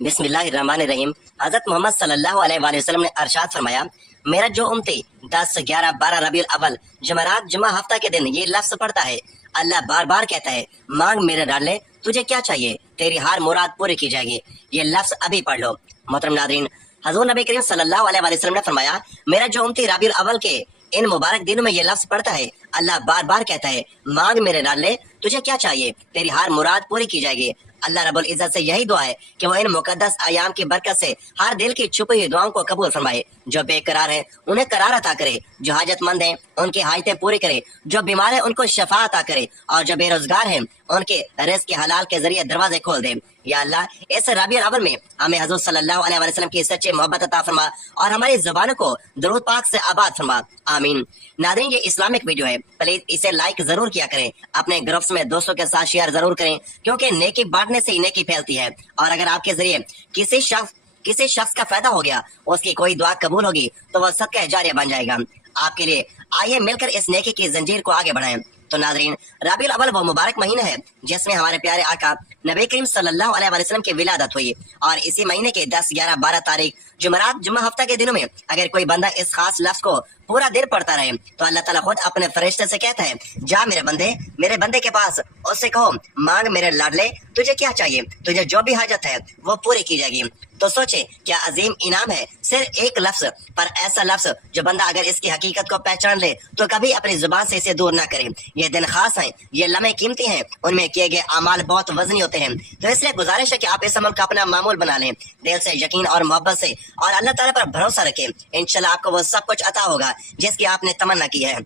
बिस्मिल्लाहिर्रहमानिर्रहीम। हजरत मोहम्मद सल्लल्लाहु अलैहि वसल्लम ने अरशाद फरमाया, मेरा जो उम्मती 10, 11, 12 रबीउल अव्वल जुमेरात जुमा हफ्ता के दिन ये लफ्ज पढ़ता है, अल्लाह बार बार कहता है, मांग मेरे डाले, तुझे क्या चाहिए, तेरी हर मुराद पूरी की जाएगी। ये लफ्ज अभी पढ़ लो। मोहतरम नादरीन, हजूर नबी करीम सल्लल्लाहु अलैहि वसल्लम ने फरमाया, मेरा जो उम्मती रबीउल अव्वल के इन मुबारक दिनों में ये लफ्ज पढ़ता है, अल्लाह बार बार कहता है, मांग मेरे डाले, तुझे क्या चाहिए, तेरी हर मुराद पूरी की जाएगी। अल्लाह रब्बुल इज्जत से यही दुआ है कि वो इन मुकद्दस आयाम की बरकत से हर दिल की छुपी हुई दुआओं को कबूल फरमाए। जो बेकरार है उन्हें करार अता करे, जो हाजतमंद है उनकी हाजतें पूरी करे, जो बीमार है उनको शफा अता करे, और जो बेरोजगार है उनके रिज़्क़ के हलाल के जरिए दरवाजे खोल दे। या अल्लाह, इस रबीउल अव्वल में हमें हजूर सल्लल्लाहु अलैहि वसल्लम की सच्ची मोहब्बत अता फरमा और हमारी जुबानों को दुरूद पाक से आबाद फरमा। आमीन। नादरीन, ये इस्लामिक वीडियो है, प्लीज इसे लाइक जरूर किया करें, अपने ग्रुप्स में दोस्तों के साथ शेयर जरूर करें, क्योंकि नेकी बांटने से ही नेकी फैलती है। और अगर आपके जरिए किसी शख्स का फायदा हो गया, उसकी कोई दुआ कबूल होगी, तो वह सदका जारिया बन जाएगा आपके लिए। आइए मिलकर इस नेकी की जंजीर को आगे बढ़ाएं। तो नाजरीन, रबीउल अव्वल वो मुबारक महीना है जिसमें हमारे प्यारे आका नबी करीम सल्लल्लाहु अलैहि वसल्लम की विलादत हुई, और इसी महीने के 10, 11, 12 तारीख जुमेरात जुम्मा हफ्ता के दिनों में अगर कोई बंदा इस खास लफ्ज को पूरा दिन पढ़ता रहे, तो अल्लाह ताला खुद अपने फरिश्ते से कहता है, जा मेरे बंदे के पास, उससे कहो, मांग मेरे लाडले, तुझे क्या चाहिए, तुझे जो भी हाजत है वो पूरी की जाएगी। तो सोचे क्या अजीम इनाम है सिर्फ एक लफ्ज, पर ऐसा लफ्ज जो बंदा अगर इसकी हकीकत को पहचान ले तो कभी अपनी जुबान से इसे दूर ना करे। ये दिन खास है, ये लम्हे कीमती हैं, उनमें किए गए अमाल बहुत वजनी होते हैं। तो इसलिए गुजारिश है कि आप इस अमल को अपना मामूल बना लें, दिल से यकीन और मोहब्बत से, और अल्लाह ताला पर भरोसा रखें। इंशाल्लाह आपको वो सब कुछ अता होगा जिसकी आपने तमन्ना की है।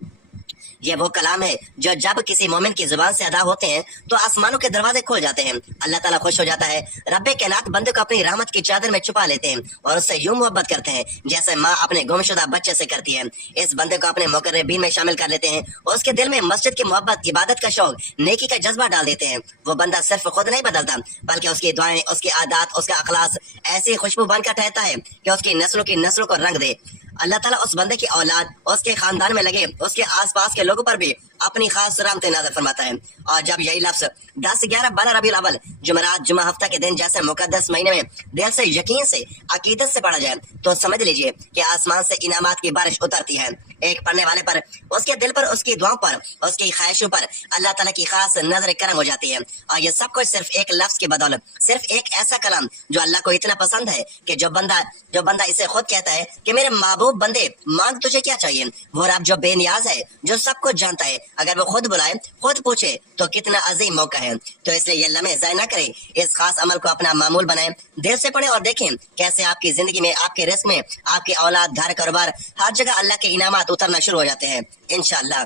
ये वो कलाम है जो जब किसी मोमिन की जुबान से अदा होते हैं तो आसमानों के दरवाजे खुल जाते हैं, अल्लाह ताला खुश हो जाता है, रब्बे कायनात बंदे को अपनी रहमत की चादर में छुपा लेते हैं और उससे यूं मोहब्बत करते हैं जैसे माँ अपने गुमशुदा बच्चे से करती है। इस बंदे को अपने मुकर्रबीन में शामिल कर लेते हैं और उसके दिल में मस्जिद की मोहब्बत, इबादत का शौक, नेकी का जज्बा डाल देते हैं। वो बंदा सिर्फ खुद नहीं बदलता, बल्कि उसकी दुआएं, उसकी आदत, उसका अखलास ऐसी खुशबू बनकर ठहरता है कि उसकी नस्लों को रंग दे। अल्लाह ताला उस बंदे की औलाद, उसके खानदान में लगे उसके आसपास के लोगों पर भी अपनी खास रहमतें नाज़िल फरमाता है। और जब यही लफ्ज 10, 11, 12 रबीउल अव्वल जुमेरात जुमा हफ्ता के दिन जैसे मुकद्दस महीने में दिल से, यकीन से, अकीदत से पढ़ा जाए, तो समझ लीजिए कि आसमान से इनामात की बारिश उतरती है। एक पढ़ने वाले पर, उसके दिल पर, उसकी दुआओं पर, उसकी ख्वाहिशों पर अल्लाह ताला की खास नजर करम हो जाती है। और ये सब कुछ सिर्फ एक लफ्ज की बदौलत, सिर्फ एक ऐसा कलाम जो अल्लाह को इतना पसंद है कि जो बंदा इसे खुद कहता है कि मेरे महबूब बंदे, मांग तुझे क्या चाहिए, वो रब जो बेनियाज है, जो सब कुछ जानता है, अगर वो खुद बुलाए, खुद पूछे, तो कितना अजीम मौका है। तो इसलिए ये लम्हे ज़ाया ना करें, इस खास अमल को अपना मामूल बनाएं, दिल से पढ़ें और देखें कैसे आपकी जिंदगी में, आपके रिस्क में, आपकी औलाद, घर, कारोबार, हर जगह अल्लाह के इनामात उतरना शुरू हो जाते हैं इंशाअल्लाह।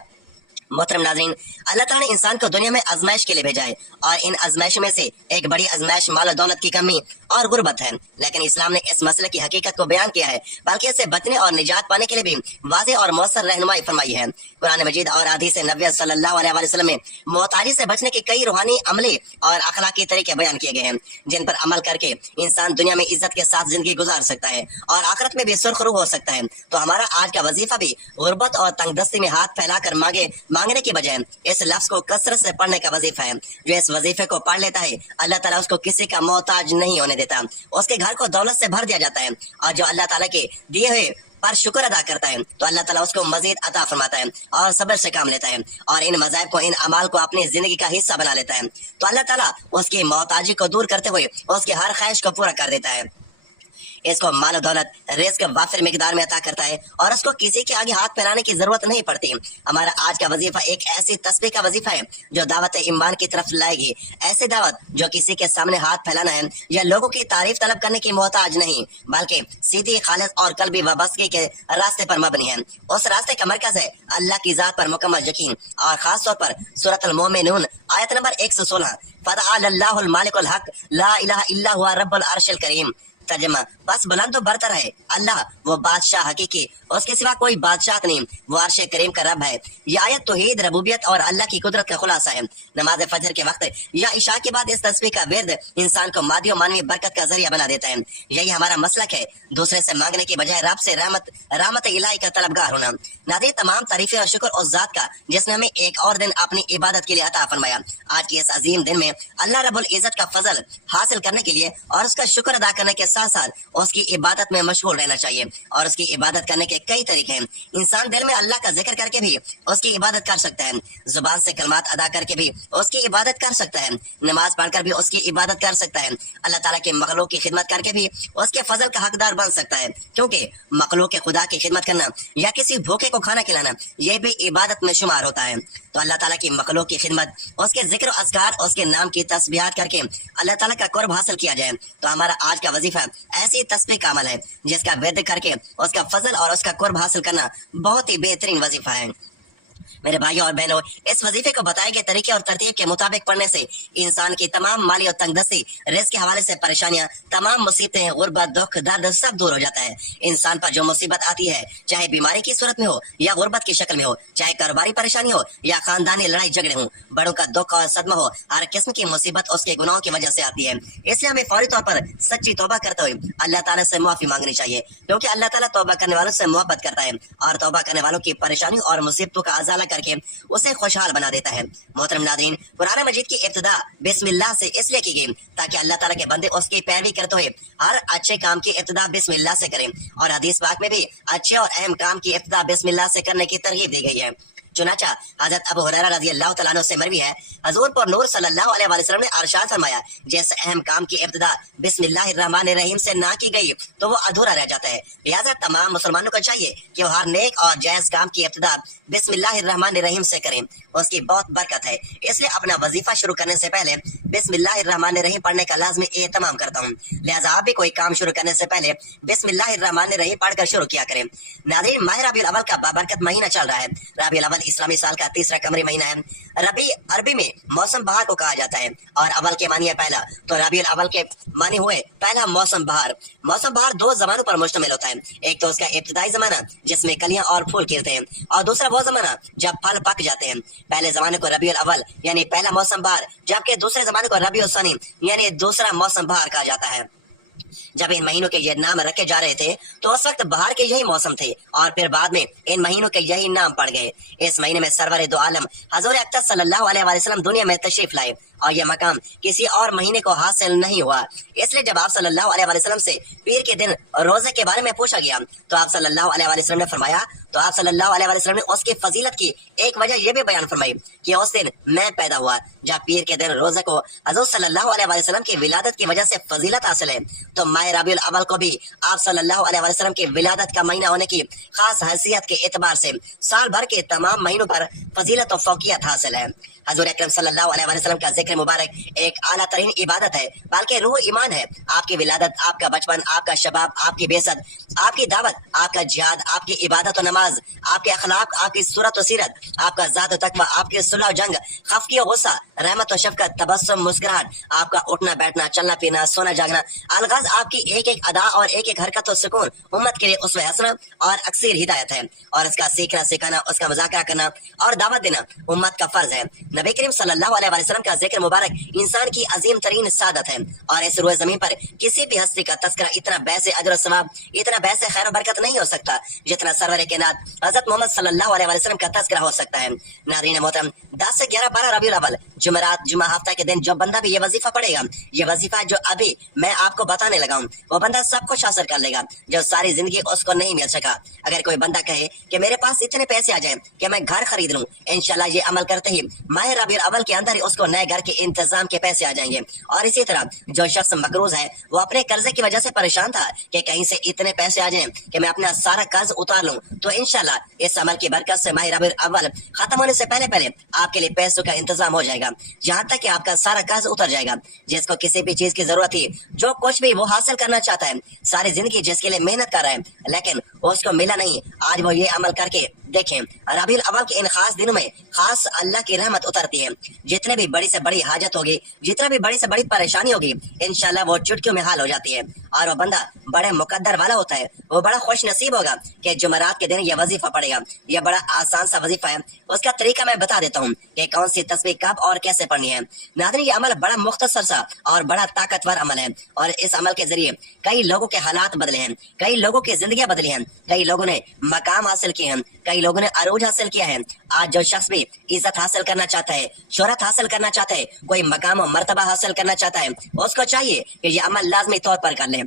मोहतरम नाज़रीन, अल्लाह ताला ने इंसान को दुनिया में आजमाइश के लिए भेजा है, और इन आजमाइशों में से एक बड़ी आजमाइश माल और दौलत की कमी और गुर्बत है। लेकिन इस्लाम ने इस मसले की हकीकत को बयान किया है, बल्कि इससे बचने और निजात पाने के लिए भी वाज़ेह और मौसर रहनुमाई फरमाई है। कुरान मजीद और हदीस नबी सल्लल्लाहु अलैहि वसल्लम में मोहताजी से बचने के कई रूहानी, अमली और अखलाकी तरीके बयान किए गए हैं, जिन पर अमल करके इंसान दुनिया में इज्जत के साथ जिंदगी गुजार सकता है और आखिरत में भी सुरखरू हो सकता है। तो हमारा आज का वजीफा भी गुर्बत और तंगदस्ती में हाथ फैलाकर मांगने की बजाय इस लफ्ज को कसरत से पढ़ने का वजीफा है। जो इस वजीफे को पढ़ लेता है, अल्लाह ताला उसको किसी का मोहताज नहीं होने देता, उसके घर को दौलत से भर दिया जाता है। और जो अल्लाह ताला के दिए हुए पर शुक्र अदा करता है, तो अल्लाह ताला उसको मजीद अता फरमाता है और सब्र से काम लेता है, और इन मज़ाहिब को, इन अमाल को अपनी जिंदगी का हिस्सा बना लेता है, तो अल्लाह ताला उसकी मोहताजी को दूर करते हुए उसकी हर ख्वाहिश को पूरा कर देता है। इसको माल दौलत, रिस्क वाफिर मिकदार में अता करता है, और उसको किसी के आगे हाथ फैलाने की जरूरत नहीं पड़ती। हमारा आज का वजीफा एक ऐसी तस्बीह का वजीफा है जो दावत ईमान की तरफ लाएगी, ऐसी दावत जो किसी के सामने हाथ फैलाना है या लोगों की तारीफ तलब करने की मोहताज नहीं, बल्कि सीधी, खालिस और कल्बी वाबस्तगी के रास्ते पर मबनी है। उस रास्ते का मरकज है अल्लाह की जात पर मुकम्मल यकीन, और खास तौर पर सूरत मोमिनून आयत नंबर 116, फतआलल्लाहुल मालिकुल हक ला इलाहा इल्ला हुवा रब्बुल अर्शिल करीम। तर्जमा बस बुलंद तो बरतर है, अल्लाह वो बादशाह हकीकी, उसके सिवा कोई बादशाह नहीं, वो अर्श करीम का रब है। ये आयत तौहीद रबूबियत और अल्लाह की कुदरत का खुलासा है। नमाज फजर के वक्त या इशा के बाद इस तस्बीह का विर्द इंसान को मादी और मानवी बरकत का जरिया बना देता है। यही हमारा मसलक है, दूसरे से मांगने की बजाय रब से रहमत इलाही का तलबगार होना। नाज़रीन, तमाम तारीफें और शुक्र उस जात का जिसने हमें एक और दिन अपनी इबादत के लिए अता फरमाया। आज के इस अजीम दिन में अल्लाह रब्बुल इज्जत का फजल हासिल करने के लिए और उसका शुक्र अदा करने के साथ साथ उसकी इबादत में मशगूल रहना चाहिए। और उसकी इबादत करने के कई तरीके हैं। इंसान दिल में अल्लाह का जिक्र करके भी उसकी इबादत कर सकता है, जुबान से कलमात अदा करके भी उसकी इबादत कर सकता है, नमाज पढ़कर भी उसकी इबादत कर सकता है, अल्लाह ताला के मखलूक की खिदमत करके भी उसके फजल का हकदार बन सकता है। क्योंकि मखलूक के खुदा की खिदमत करना या किसी भूखे को खाना खिलाना यह भी इबादत में शुमार होता है। तो अल्लाह ताला की मखलूक की खिदमत, उसके जिक्र अस्कार, उसके नाम की तस्बीहात करके अल्लाह ताला का कुर्ब हासिल किया जाए। तो हमारा आज का वजीफा ऐसी तस्बीह का अमल है जिसका विर्द करके उसका फजल और उसका कुर्ब हासिल करना बहुत ही बेहतरीन वजीफा है। मेरे भाइयों और बहनों, इस वजीफे को बताए गए तरीके और तरतीब के मुताबिक पढ़ने से इंसान की तमाम माली और तंगदस्ती, रिज़्क़ के हवाले से परेशानियां, तमाम मुसीबतें, गुर्बत, दुख, दर्द सब दूर हो जाता है। इंसान पर जो मुसीबत आती है, चाहे बीमारी की सूरत में हो या गुर्बत की शक्ल में हो, चाहे कारोबारी परेशानी हो या खानदानी लड़ाई झगड़े हो, बड़ों का दुख और सदमा हो, हर किस्म की मुसीबत उसके गुनाहों की वजह से आती है। इसलिए हमें फौरी तौर पर सच्ची तौबा करते हुए अल्लाह ताला से माफी मांगनी चाहिए, क्योंकि अल्लाह ताला तौबा करने वालों से मोहब्बत करता है और तौबा करने वालों की परेशानी और मुसीबतों का अजाला करके उसे खुशहाल बना देता है। मोहतरम नाज़रीन, कुरान मजीद की इब्तिदा बिस्मिल्लाह से इसलिए की गई ताकि अल्लाह ताला के बंदे उसकी पैरवी करते हुए हर अच्छे काम की इब्तिदा बिस्मिल्लाह से करें। और हदीस पाक में भी अच्छे और अहम काम की इब्तिदा बिस्मिल्लाह से करने की तरगीब दी गई है। चुनाचा हजरत अबू हुरैरा रज़ी अल्लाह तआला अन्हु से मरवी है, हजूर पर नूर सल्लल्लाहु अलैहि वसल्लम ने अरशाद फरमाया, जैसे अहम काम की इब्तिदा बिस्मिल्लाहिर्रहमानिर्रहीम से ना की गई तो वो अधूरा रह जाता है। लिहाजा तमाम मुसलमानों को चाहिए कि वो हर नेक और जायज काम की इब्तिदा बिस्मिल्लाहिर्रहमानिर्रहीम से करें, उसकी बहुत बरकत है। इसलिए अपना वजीफा शुरू करने से पहले बिस्मिल्लाहिर्रहमानिर्रहीम पढ़ने का लाजमी एहतमाम करता हूँ। लिहाजा आप भी कोई काम शुरू करने से पहले बिस्मिल्लाहिर्रहमानिर्रहीम पढ़कर शुरू किया करें। नाज़रीन, माह रबीउल अव्वल का बाबरकत महीना चल रहा है। रबीउल अव्वल इस्लामी साल का तीसरा कमरी महीना है। रबी अरबी में मौसम बहार को कहा जाता है और अव्वल के मानी है पहला, तो रबीउल अव्वल के मानी हुए पहला मौसम बहार। मौसम बहार दो जमानों पर मुश्तमिल होता है, एक तो उसका इब्तिदाई जमाना जिसमें कलियां और फूल खिलते हैं, और दूसरा वो जमाना जब फल पक जाते हैं। पहले जमाने को रबीउल अव्वल यानी पहला मौसम बहार, जबकि दूसरे जमाने को रबीउल सनी यानी दूसरा मौसम बहार कहा जाता है। जब इन महीनों के ये नाम रखे जा रहे थे तो उस वक्त बहार के यही मौसम थे और फिर बाद में इन महीनों के यही नाम पड़ गए। इस महीने में सरवर दो आलम हजूर अख्तर सल्लल्लाहु अलैहि वसल्लम दुनिया में तशरीफ लाए और यह मकाम किसी और महीने को हासिल नहीं हुआ। इसलिए जब आप सल्लल्लाहु अलैहि वसल्लम से पीर के दिन रोजे के बारे में पूछा गया तो आप सल्लल्लाहु अलैहि वसल्लम ने फरमाया, तो आप सल्लल्लाहु अलैहि वसल्लम ने उसकी फजीलत की एक वजह यह भी बयान फरमाई कि उस दिन मैं पैदा हुआ। जब पीर के दिन रोजे को हजूर सल्लल्लाहु अलैहि वसल्लम की विलादत की वजह से फजीलत हासिल है, तो माह रबीउल अव्वल को भी आप सल्लल्लाहु अलैहि वसल्लम की विलादत का महीना होने की खास हैसियत के एतबार से साल भर के तमाम महीनों पर फजीलत और फौकियत हासिल है। हजूर अकरम सल्लल्लाहु अलैहि वसल्लम का जिक्र मुबारक एक आला तरीन इबादत है, बल्कि रूह ईमान है। आपकी विलादत, आपका बचपन, आपका शबाब, आपकी बेसत, आपकी दावत, आपका जिहाद, आपकी इबादत और नमाज, आपके अखलाक, आपकी सूरत और सीरत, आपका ज़ात और तकवा, आपकी सुलह और जंग, खफकी और गुस्सा, रहमत और शफकत, तबस्सुम, मुस्कुराहट, आपका उठना बैठना, चलना फिरना, सोना जागना, अलगाज आपकी एक एक अदा और एक एक हरकत और सुकून उम्मत के लिए उसमें हसना और अक्सर हिदायत है। और इसका सीखना सिखाना, उसका मजाकरा करना और दावत देना उम्मत का फर्ज है। नबी करीम सल्लल्लाहु अलैहि वसल्लम का जिक्र मुबारक इंसान की अजीम तरीन सादत है और इस रोए जमीन पर किसी भी हस्ती का तस्करा इतना बैसे अजर सवाब, इतना बैसे खैर बरकत नहीं हो सकता जितना सरवर कायनात हजरत मोहम्मद सल्लल्लाहु अलैहि वसल्लम का तस्करा हो सकता है। नाज़रीन मोहतरम, 10 से 11 12 रबीउल अव्वल जुमेरात जुमा हफ्ता के दिन जो बंदा भी ये वजीफा पढ़ेगा, ये वजीफा जो अभी मैं आपको बताने लगा हूँ, वो बंदा सब कुछ हासिल कर लेगा जो सारी जिंदगी उसको नहीं मिल सका। अगर कोई बंदा कहे कि मेरे पास इतने पैसे आ जाए कि मैं घर खरीद लूं, इंशाल्लाह ये अमल करते ही माह रबीउल अव्वल के अंदर ही उसको नए घर के इंतजाम के पैसे आ जाएंगे। और इसी तरह जो शख्स मकरूज है, वो अपने कर्जे की वजह से परेशान था कि कहीं से इतने पैसे आ जाएं कि मैं अपना सारा कर्ज उतार लूं, तो इंशाल्लाह इस अमल की बरकत से माह रबीउल अव्वल खत्म होने से पहले पहले आपके लिए पैसों का इंतजाम हो जाएगा, यहाँ तक कि आपका सारा कर्ज उतर जाएगा। जिसको किसी भी चीज की जरूरत थी, जो कुछ भी वो हासिल करना चाहता है, सारी जिंदगी जिसके लिए मेहनत कर रहा है लेकिन उसको मिला नहीं, आज वो ये अमल करके देखें। रबीउल अव्वल के इन खास दिनों में खास अल्लाह की रहमत उतरती है। जितने भी बड़ी से बड़ी हाजत होगी, जितना भी बड़ी से बड़ी परेशानी होगी, इंशाल्लाह वो चुटकियों में हाल हो जाती है। اور وہ بندہ بڑے مقدر والا ہوتا ہے، وہ بڑا خوش نصیب ہوگا کہ جمعرات کے دن یہ وظیفہ پڑھے گا۔ یہ بڑا آسان سا وظیفہ ہے، اس کا طریقہ میں بتا دیتا ہوں کہ کون سی تسبیح کب اور کیسے پڑھنی ہے۔ ناظرین، یہ عمل بڑا مختصر سا اور بڑا طاقتور عمل ہے، اور اس عمل کے ذریعے کئی لوگوں کے حالات بدلے ہیں، کئی لوگوں کی زندگیاں بدلی ہیں، کئی لوگوں نے مقام حاصل کیے ہیں، کئی لوگوں نے عروج حاصل کیا ہے۔ آج جو شخص بھی عزت حاصل کرنا چاہتا ہے، شہرت حاصل کرنا چاہتا ہے، کوئی مقام و مرتبہ حاصل کرنا چاہتا ہے، اس کو چاہیے کہ یہ عمل لازمی طور پر کر لیں۔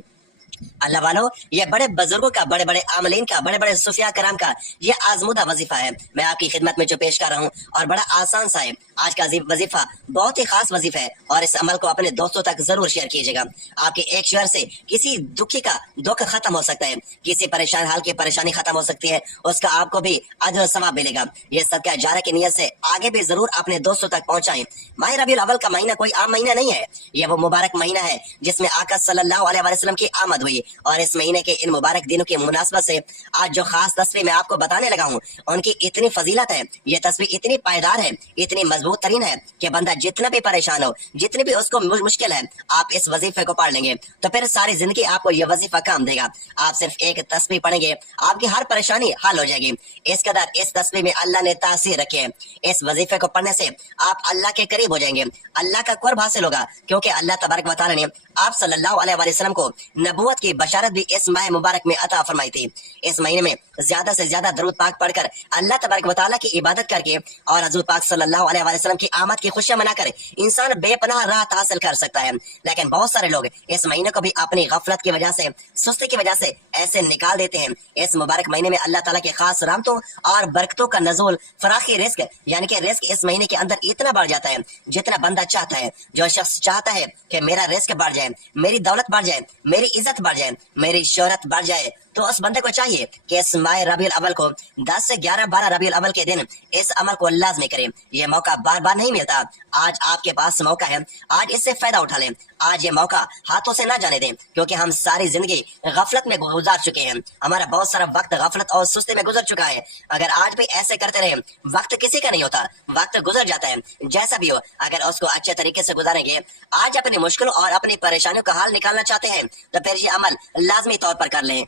اللہ والو، یہ بڑے بزرگوں کا، بڑے بڑے عاملین کا، بڑے بڑے صوفیاء کرام کا یہ آزمودہ وظیفہ ہے، میں آپ کی خدمت میں جو پیش کر رہا ہوں، اور بڑا آسان سا ہے۔ آج کا وظیفہ بہت ہی خاص وظیفہ ہے، اور اس عمل کو اپنے دوستوں تک ضرور شیئر کیجیے گا۔ آپ کے ایک شیئر سے کسی دکھی کا دکھ ختم ہو سکتا ہے، کسی پریشان حال کی پریشانی ختم ہو سکتی ہے، اس کا آپ کو بھی اجر و ثواب ملے گا۔ یہ صدقہ جارہ کی نیت سے آگے بھی ضرور اپنے دوستوں تک پہنچائیں۔ ماہ ربیع الاول کا مہینہ کوئی عام مہینہ نہیں ہے، یہ وہ مبارک مہینہ ہے جس میں آقا صلی اللہ علیہ وسلم کی آمد ہوئی، اور اس مہینے کے ان مبارک دنوں کی مناسبت سے آج جو خاص تصویر میں آپ کو بتانے لگا ہوں، ان کی اتنی فضیلت ہے، یہ تصویر اتنی پائیدار ہے، اتنی مضبوط ترین ہے کہ بندہ جتنا بھی پریشان ہو، جتنی بھی اس کو مشکل ہے، آپ اس وظیفے کو پڑھ لیں گے تو پھر ساری زندگی آپ کو یہ وظیفہ کام دے گا۔ آپ صرف ایک تصویر پڑھیں گے، آپ کی ہر پریشانی حل ہو جائے گی۔ اس قدر اس تصویر میں اللہ نے تاثیر رکھی ہے۔ اس وظیفے کو پڑھنے سے آپ اللہ کے قریب ہو جائیں گے، اللہ کا قرب حاصل ہوگا، کیونکہ اللہ تبارک و تعالی نے آپ صلی اللہ علیہ وسلم کو نبوت کی بشارت بھی اس ماہ مبارک میں عطا فرمائی تھی۔ اس مہینے میں زیادہ سے زیادہ درود پاک پڑھ کر، اللہ تبارک و تعالیٰ کی عبادت کر کے، اور حضور پاک صلی اللہ علیہ وسلم کی آمد کی خوشیاں منا کر انسان بے پناہ راحت حاصل کر سکتا ہے۔ لیکن بہت سارے لوگ اس مہینے کو بھی اپنی غفلت کی وجہ سے، سستی کی وجہ سے ایسے نکال دیتے ہیں۔ اس مبارک مہینے میں اللہ تعالیٰ کے خاص رحمتوں اور برکتوں کا نزول، فراخی رزق، یعنی کہ رزق اس مہینے کے اندر اتنا بڑھ جاتا ہے جتنا بندہ چاہتا ہے۔ جو شخص چاہتا ہے کہ میرا رزق بڑھ جائے، میری دولت بڑھ جائے، میری عزت بڑھ جائے، میری شہرت بڑھ جائے، تو اس بندے کو چاہیے کہ اس ماہ ربیع الاول کو 10 سے 11 12 ربیع الاول کے دن اس عمل کو لازمی کریں۔ یہ موقع بار بار نہیں ملتا، آج آپ کے پاس موقع ہے، آج اس سے فائدہ اٹھا لیں، آج یہ موقع ہاتھوں سے نہ جانے دیں، کیونکہ ہم ساری زندگی غفلت میں گزار چکے ہیں، ہمارا بہت سارا وقت غفلت اور سستی میں گزر چکا ہے۔ اگر آج بھی ایسے کرتے رہے، وقت کسی کا نہیں ہوتا، وقت گزر جاتا ہے، جیسا بھی ہو، اگر اس کو اچھے طریقے سے گزاریں گے، آج اپنی مشکلوں اور اپنی پریشانیوں کا حل نکالنا چاہتے ہیں تو پھر یہ عمل لازمی طور پر کر لیں،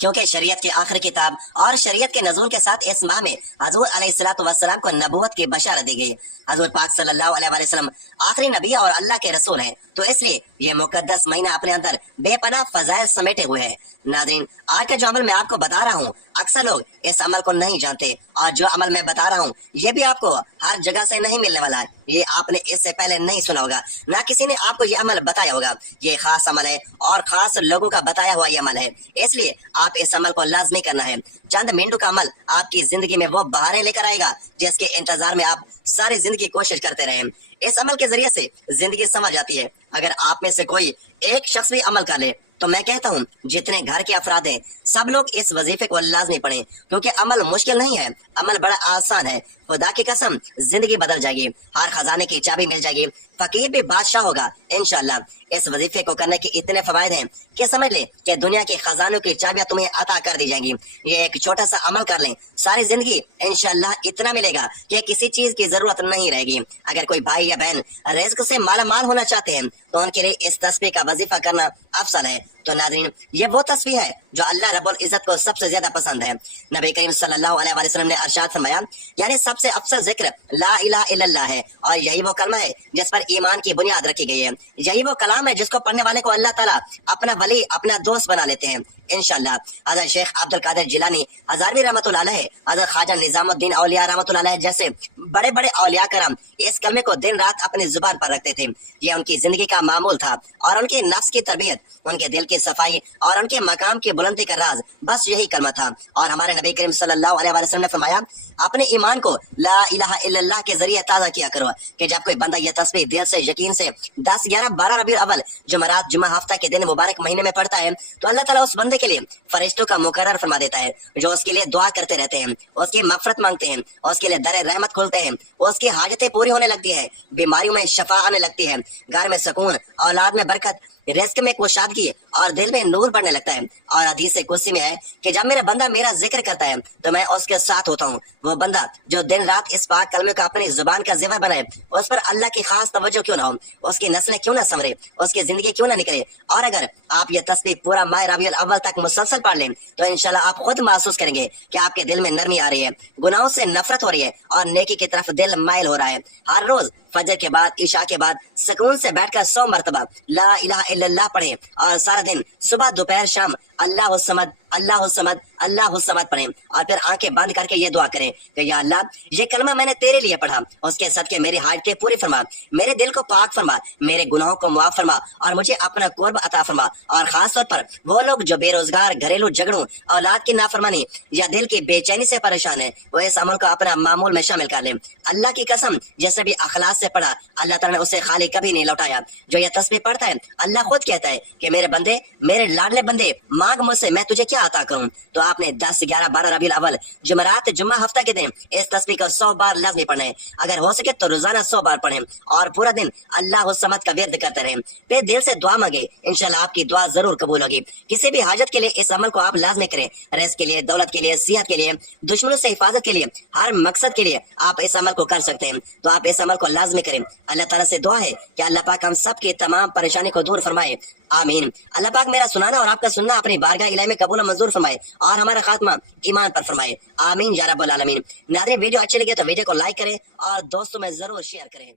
کیونکہ شریعت کی آخری کتاب اور شریعت کے نزول کے ساتھ اس ماہ میں حضور علیہ الصلوۃ والسلام کو نبوت کی بشارت دی گئی۔ حضور پاک صلی اللہ علیہ وسلم آخری نبی اور اللہ کے رسول ہیں، تو اس لیے یہ مقدس مہینہ اپنے اندر بے پناہ فضائل سمیٹے ہوئے ہے۔ ناظرین، آج کا جو عمل میں آپ کو بتا رہا ہوں، اکثر لوگ اس عمل کو نہیں جانتے، اور جو عمل میں بتا رہا ہوں یہ بھی آپ کو ہر جگہ سے نہیں ملنے والا ہے، یہ آپ نے اس سے پہلے نہیں سنا ہوگا، نہ کسی نے آپ کو یہ عمل بتایا ہوگا۔ یہ خاص عمل ہے اور خاص لوگوں کا بتایا ہوا یہ عمل ہے، اس لیے آپ اس عمل کو لازمی کرنا ہے۔ چند منٹوں کا عمل آپ کی زندگی میں وہ بہاریں لے کر آئے گا جس کے انتظار میں آپ ساری زندگی کوشش کرتے رہے۔ اس عمل کے ذریعے سے زندگی سمجھ جاتی ہے۔ اگر آپ میں سے کوئی ایک شخص بھی عمل کر لے تو میں کہتا ہوں جتنے گھر کے افراد ہیں سب لوگ اس وظیفے کو لازمی پڑھیں، کیونکہ عمل مشکل نہیں ہے، عمل بڑا آسان ہے۔ خدا کی قسم زندگی بدل جائے گی، ہر خزانے کی چابی مل جائے گی، فقیر بھی بادشاہ ہوگا انشاءاللہ۔ اس وظیفے کو کرنے کے اتنے فوائد ہیں کہ سمجھ لیں کہ دنیا کے خزانوں کی چابیاں تمہیں عطا کر دی جائیں گی۔ یہ ایک چھوٹا سا عمل کر لیں، ساری زندگی انشاءاللہ اتنا ملے گا کہ کسی چیز کی ضرورت نہیں رہے گی۔ اگر کوئی بھائی یا بہن رزق سے مالا مال ہونا چاہتے ہیں تو ان کے لیے اس تسبیح کا وظیفہ کرنا افضل ہے۔ تو ناظرین، یہ وہ تسبیح ہے جو اللہ رب العزت کو سب سے زیادہ پسند ہے۔ نبی کریم صلی اللہ علیہ وسلم نے ارشاد فرمایا، یعنی سب سے افضل ذکر لا الہ الا اللہ ہے، اور یہی وہ کلمہ ہے جس پر ایمان کی بنیاد رکھی گئی ہے، یہی وہ کلام ہے جس کو پڑھنے والے کو اللہ تعالیٰ اپنا ولی، اپنا دوست بنا لیتے ہیں انشاءاللہ۔ حضرت شیخ عبد القادر جیلانی ہزاروی رحمۃ اللہ علیہ، حضرت خواجہ نظام الدین اولیاء رحمۃ اللہ علیہ جیسے بڑے بڑے اولیاء کرام اس کلمے کو دن رات اپنی زبان پر رکھتے تھے۔ یہ ان کی زندگی کا معمول تھا، اور ان کے نفس کی تربیت، ان کے دل کی صفائی اور ان کے مقام کی بلندی کا راز بس یہی کلمہ تھا۔ اور ہمارے نبی کریم صلی اللہ علیہ وسلم نے فرمایا، اپنے ایمان کو لا الہ الا اللہ کے ذریعے تازہ کیا کرو، کہ جب کوئی بندہ یہ تسبیح دل سے، یقین سے 10 11 12 ربیع الاول جمعرات، جمعہ ہفتہ کے دن مبارک مہینے میں پڑھتا ہے تو اللہ تعالیٰ اس بندے کے لیے فرشتوں کا مقرر فرما دیتا ہے جو اس کے لیے دعا کرتے رہتے ہیں، اس کی مغفرت مانگتے ہیں، اس کے لیے در رحمت کھلتے ہیں، اس کی حاجتیں پوری ہونے لگتی ہے، بیماریوں میں شفا آنے لگتی ہے، گھر میں سکون، اولاد میں برکت، رزق میں کشادگی اور دل میں نور بڑھنے لگتا ہے. اور حدیث قدسی میں ہے کہ جب میرا بندہ میرا ذکر کرتا ہے تو میں اس کے ساتھ ہوتا ہوں. وہ بندہ جو دن رات اس پاک کلمے کو اپنی زبان کا زیور بنائے، اس پر اللہ کی خاص توجہ کیوں نہ ہو، اس کی نسلیں کیوں نہ سنورے، اس کی زندگی کیوں نہ نکلے، اور اگر آپ یہ تسبیح پورا ماہ ربیع الاول تک مسلسل پڑھ لیں تو انشاءاللہ آپ خود محسوس کریں گے کہ آپ کے دل میں نرمی آ رہی ہے، گناہوں سے نفرت ہو رہی ہے، اور نیکی کی طرف دل مائل ہو رہا ہے. ہر روز فجر کے بعد، عشاء کے بعد سکون سے بیٹھ کر 100 مرتبہ لا الہ الا اللہ پڑھیں، اور سارا دن صبح دوپہر شام اللہ الصمد اللہ الصمد اللہ الصمد پڑھیں، اور پھر آنکھیں بند کر کے یہ دعا کریں کہ یا اللہ، یہ کلمہ میں نے تیرے لیے پڑھا، اس کے صدقے میری حاجتیں پوری فرما، میرے دل کو پاک فرما، میرے گناہوں کو معاف فرما، اور مجھے اپنا قرب عطا فرما. اور خاص طور پر وہ لوگ جو بے روزگار، گھریلو جھگڑوں، اولاد کی نافرمانی یا دل کی بے چینی سے پریشان ہیں، وہ اس عمل کو اپنا معمول میں شامل کر لیں. اللہ کی قسم، جیسے بھی اخلاص سے پڑھا اللہ تعالیٰ نے اسے خالی کبھی نہیں لوٹایا. جو یہ تسبیح پڑھتا ہے اللہ خود کہتا ہے کہ میرے بندے، میرے لاڈلے بندے، مانگ مجھ سے، میں تجھے کیا عطا کروں. تو آپ نے 10 11 12 ربیع الاول جمعرات جمعہ ہفتہ کے دن اس تسبیح کو 100 بار لازمی پڑھنا ہے. اگر ہو سکے تو روزانہ 100 بار پڑھیں، اور پورا دن اللہ الصمد کا ورد کرتے رہیں. پھر دل سے دعا مانگے، انشاءاللہ آپ کی دعا ضرور قبول ہوگی. کسی بھی حاجت کے لیے اس عمل کو آپ لازمی کریں، رزق کے لیے، دولت کے لیے، صحت کے لیے، دشمنوں سے حفاظت کے لیے، ہر مقصد کے لیے آپ اس عمل کو کر سکتے ہیں. تو آپ اس عمل کو لازمی کریں. اللہ تعالیٰ سے دعا ہے کہ اللہ پاک ہم سب کی تمام پریشانی کو دور فرمائے، آمین. اللہ پاک میرا سنانا اور آپ کا سننا اپنی بارگاہ الہی میں قبول و منظور فرمائے، اور ہمارا خاتمہ ایمان پر فرمائے، آمین یا رب العالمین. ناظرین، ویڈیو اچھی لگے تو ویڈیو کو لائک کریں اور دوستوں میں ضرور شیئر کریں.